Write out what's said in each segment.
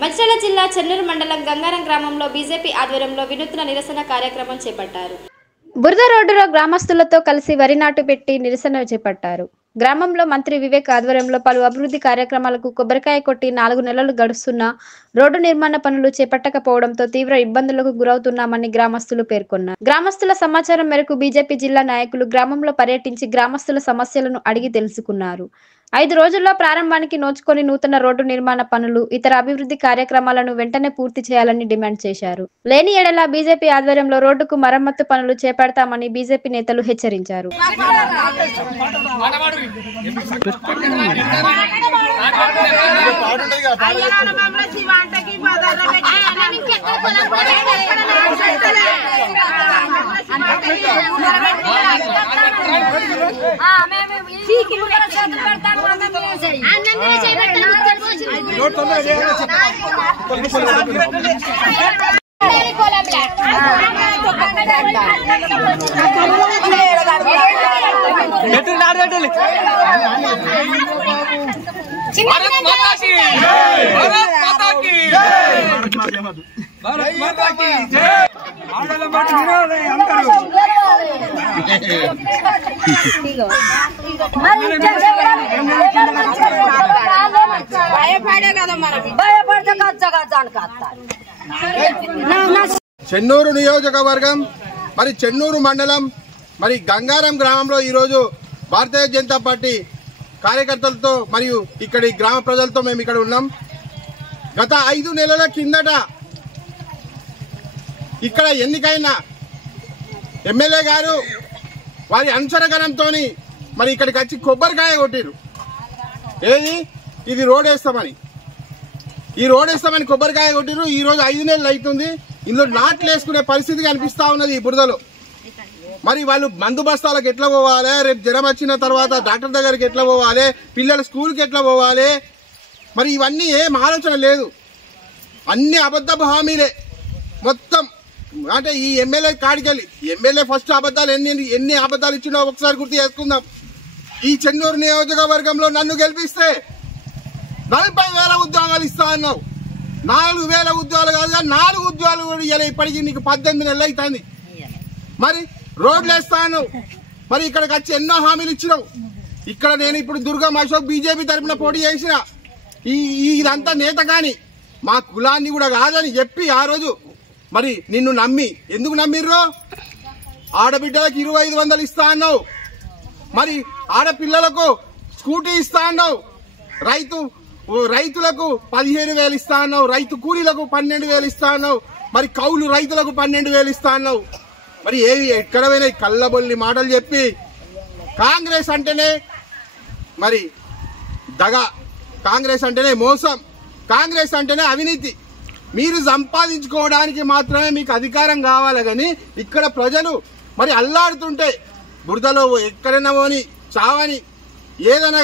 మంచిర్యాల జిల్లా చెన్నూరు మండలం గంగారం గ్రామంలో బీజేపీ ఆధ్వర్యంలో వినూత్న నిరసన కార్యక్రమం చేపట్టారు. బురద రోడ్డులో గ్రామస్తులతో కలిసి వరి నాటు పెట్టి నిరసన చేపట్టారు. గ్రామంలో మంత్రి వివేక్ ఆధ్వర్యంలో పలు అభివృద్ధి కార్యక్రమాలకు కొబ్బరికాయ కొట్టి 4 నెలలు గడుస్తున్నా రోడ్డు నిర్మాణ పనులు చేపట్టకపోవడంతో తీవ్ర ఇబ్బందులకు గురవుతున్నామని గ్రామస్తులు పేర్కొన్నారు. గ్రామస్తుల సమాచారం మేరకు బీజేపీ జిల్లా నాయకులు గ్రామంలో పర్యటించి గ్రామస్తుల సమస్యలను అడిగి తెలుసుకున్నారు. 5 రోజుల్లో ప్రారంభానికి నోచుకొని నూతన రోడ్డు నిర్మాణ పనులు, ఇతర అభివృద్ధి కార్యక్రమాలను వెంటనే పూర్తి చేయాలని డిమాండ్ చేశారు. లేని ఎడల బీజేపీ ఆధ్వర్యంలో రోడ్డుకు మరమ్మత్తు పనులు చేపడతామని బీజేపీ నేతలు హెచ్చరించారు. చెన్నూరు నియోజకవర్గం మరి చెన్నూరు మండలం మరి గంగారం గ్రామంలో ఈరోజు భారతీయ జనతా పార్టీ కార్యకర్తలతో మరియు ఇక్కడి గ్రామ ప్రజలతో మేము ఇక్కడ ఉన్నాం. గత 5 నెలల కిందట ఇక్కడ ఎన్నికైన ఎమ్మెల్యే గారు వారి అనుచరగణంతో మరి ఇక్కడికి వచ్చి కొబ్బరికాయ కొట్టిరు. ఏది ఇది రోడ్ వేస్తామని, ఈ రోడ్ వేస్తామని కొబ్బరికాయ కొట్టిరు. ఈ రోజు 5 నెలలు అవుతుంది. ఇందులో నాట్లు వేసుకునే పరిస్థితి కనిపిస్తా ఉన్నది ఈ బురదలో. మరి వాళ్ళు మందు బస్తాలకు ఎట్లా పోవాలి, రేపు జ్వరం వచ్చిన తర్వాత డాక్టర్ దగ్గరికి ఎట్లా పోవాలి, పిల్లల స్కూల్కి ఎట్లా పోవాలి, మరి ఇవన్నీ ఏం ఆలోచన లేదు. అన్ని అబద్ధపు హామీలే మొత్తం. అంటే ఈ ఎమ్మెల్యే కాడికెళ్ళి ఎమ్మెల్యే ఫస్ట్ అబద్ధాలు ఎన్ని అబద్ధాలు ఇచ్చినో ఒకసారి గుర్తు చేసుకుందాం. ఈ చెన్నూరు నియోజకవర్గంలో నన్ను గెలిపిస్తే 40,000 ఉద్యోగాలు ఇస్తా అన్నావు. 4,000 ఉద్యోగాలు కాదు, 4 ఉద్యోగాలు కూడా ఇవ్వలే. ఇప్పటికీ నీకు 18 నెలలు అవుతుంది. మరి రోడ్లు వేస్తాను, మరి ఇక్కడికి వచ్చి ఎన్నో హామీలు ఇచ్చినావు. ఇక్కడ నేను ఇప్పుడు దుర్గం అశోక్ బీజేపీ తరఫున పోటీ చేసిన ఇదంతా నేత కానీ మా కులాన్ని కూడా కాదని చెప్పి ఆ రోజు మరి నిన్ను నమ్మి ఎందుకు నమ్మిర్రో? ఆడబిడ్డలకు 2,500 ఇస్తా అన్నావు, మరి ఆడపిల్లలకు స్కూటీ ఇస్తా అన్నావు, రైతులకు 15,000 ఇస్తా అన్నావు, రైతు కూలీలకు 12,000 ఇస్తా అన్నావు, మరి కౌలు రైతులకు 12,000 ఇస్తా అన్నావు. మరి ఏవి ఎక్కడ పోయినా కళ్ళబొల్లి మాటలు చెప్పి కాంగ్రెస్ అంటేనే మరి దగ, కాంగ్రెస్ అంటేనే మోసం, కాంగ్రెస్ అంటేనే అవినీతి. మీరు సంపాదించుకోవడానికి మాత్రమే మీకు అధికారం కావాలి కానీ ఇక్కడ ప్రజలు మరి అల్లాడుతుంటే బురదలో ఎక్కడైనా పోని చావని ఏదైనా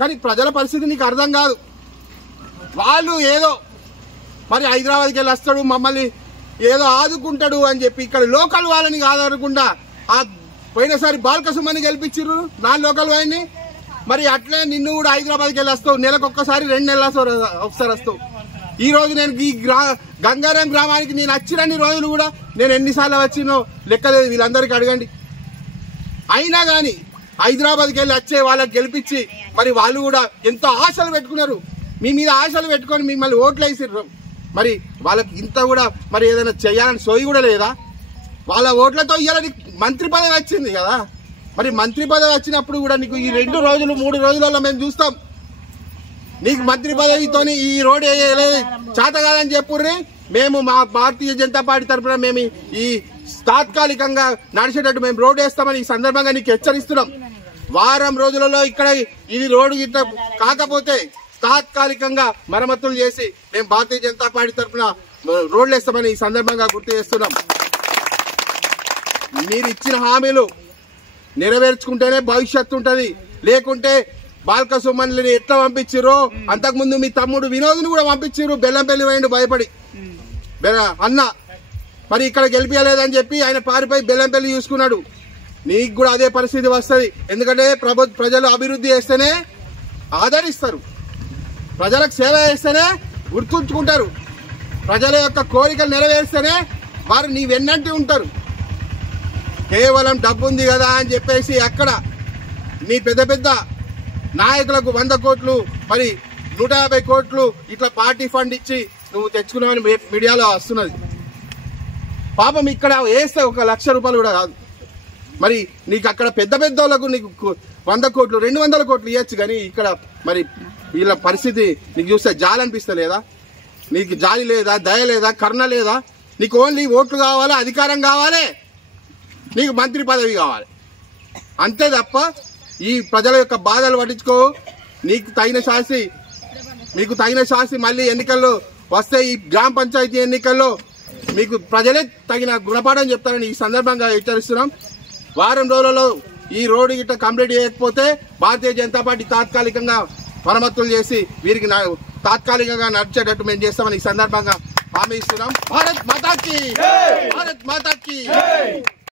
కానీ ప్రజల పరిస్థితి నీకు అర్థం కాదు. వాళ్ళు ఏదో మరి హైదరాబాద్కి వెళ్ళి వస్తాడు, మమ్మల్ని ఏదో ఆదుకుంటాడు అని చెప్పి ఇక్కడ లోకల్ వాళ్ళని ఆదుకుంటా ఆ పోయినసారి బాల్కసుమని గెలిపించారు 4 లోకల్ వాళ్ళని. మరి అట్లే నిన్ను కూడా హైదరాబాద్కి వెళ్ళి వస్తావు, నెలకు ఒక్కసారి 2 నెలల ఒకసారి వస్తావు. ఈ రోజు నేను ఈ గంగారం గ్రామానికి నేను వచ్చినన్ని రోజులు కూడా నేను ఎన్నిసార్లు వచ్చినో లెక్కలేదు, వీళ్ళందరికీ అడగండి. అయినా కానీ హైదరాబాద్కి వెళ్ళి వచ్చే వాళ్ళకి గెలిపించి మరి వాళ్ళు కూడా ఎంతో ఆశలు పెట్టుకున్నారు. మీ మీద ఆశలు పెట్టుకొని మిమ్మల్ని ఓట్లు వేసిర్రు. మరి వాళ్ళకి ఇంత కూడా మరి ఏదైనా చేయాలని సోయి కూడా లేదా? వాళ్ళ ఓట్లతో ఇవాళ నీకు మంత్రి పదవి వచ్చింది కదా. మరి మంత్రి పదవి వచ్చినప్పుడు కూడా నీకు ఈ 2 రోజులు 3 రోజులలో మేము చూస్తాం. నీకు మంత్రి పదవితోని ఈ రోడ్ చేత కాదని చెప్పుర్రి. మేము మా భారతీయ జనతా పార్టీ తరఫున మేము ఈ తాత్కాలికంగా నడిచేటట్టు మేము రోడ్ వేస్తామని ఈ సందర్భంగా నీకు హెచ్చరిస్తున్నాం. వారం రోజులలో ఇక్కడ ఇది రోడ్డు ఇట్లా కాకపోతే తాత్కాలికంగా మరమ్మతులు చేసి మేము భారతీయ జనతా పార్టీ తరఫున రోడ్లు వేస్తామని ఈ సందర్భంగా గుర్తు చేస్తున్నాం. మీరు ఇచ్చిన హామీలు నెరవేర్చుకుంటేనే భవిష్యత్తు ఉంటుంది. లేకుంటే బాల్కసుమన్లని ఎట్లా పంపించారో అంతకుముందు మీ తమ్ముడు వినోద్ని కూడా పంపించారు. బెల్లంపల్లి పోయిండు భయపడి అన్న. మరి ఇక్కడ గెలిపించలేదని చెప్పి ఆయన పారిపోయి బెల్లంపల్లి చూసుకున్నాడు. నీకు కూడా అదే పరిస్థితి వస్తుంది. ఎందుకంటే ప్రజలు అభివృద్ధి చేస్తేనే ఆదరిస్తారు, ప్రజలకు సేవ చేస్తేనే గుర్తుంచుకుంటారు. ప్రజల యొక్క కోరికలు నెరవేర్స్తేనే వారు నీ వెన్నంటి ఉంటారు. కేవలం డబ్బు ఉంది కదా అని చెప్పేసి అక్కడ నీ పెద్ద పెద్ద నాయకులకు 100 కోట్లు మరి 150 కోట్లు ఇట్లా పార్టీ ఫండ్ ఇచ్చి నువ్వు తెచ్చుకున్నావని మీడియాలో వస్తున్నది. పాపం ఇక్కడ వేస్తే 1 లక్ష రూపాయలు కూడా కాదు. మరి నీకు అక్కడ పెద్ద పెద్ద వాళ్ళకు నీకు 100 కోట్లు 200 కోట్లు ఇవ్వచ్చు, కానీ ఇక్కడ మరి వీళ్ళ పరిస్థితి నీకు చూస్తే జాలి అనిపిస్తలేదా? నీకు జాలి లేదా, దయ లేదా, కరుణ లేదా? నీకు ఓన్లీ ఓట్లు కావాలి, అధికారం కావాలి, నీకు మంత్రి పదవి కావాలి, అంతే తప్ప ఈ ప్రజల యొక్క బాధలు పట్టించుకో. నీకు తగిన శాస్తి మళ్ళీ ఎన్నికల్లో వస్తే ఈ గ్రామ పంచాయతీ ఎన్నికల్లో మీకు ప్రజలే తగిన గుణపాఠం చెప్తారని ఈ సందర్భంగా హెచ్చరిస్తున్నాం. వారం రోజులలో ఈ రోడ్డు గిట్ట కంప్లీట్ చేయకపోతే భారతీయ జనతా పార్టీ తాత్కాలికంగా మరమ్మతులు చేసి వీరికి తాత్కాలికంగా నడిచేటట్టు మేము చేస్తామని ఈ సందర్భంగా హామీ ఇస్తున్నాం. భారత్ మాతాకి.